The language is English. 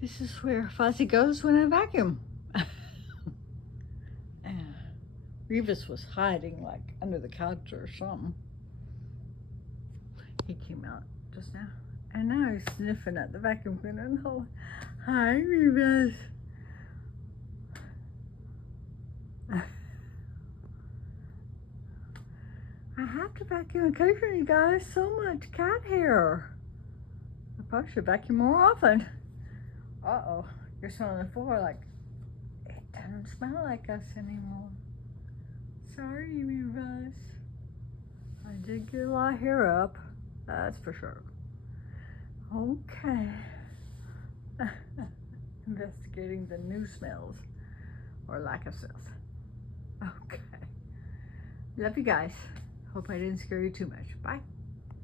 This is where Fozzie goes when I vacuum. Revus was hiding like under the couch or something. He came out just now. And now he's sniffing at the vacuum cleaner. No. Hi, Revus. I have to vacuum occasionally, you guys. So much cat hair. I probably should vacuum more often. Uh-oh. You're smelling the floor like it doesn't smell like us anymore. Sorry, Revus. I did get a lot of hair up. That's for sure. Okay. Investigating the new smells or lack of smells. Okay. Love you guys. Hope I didn't scare you too much. Bye.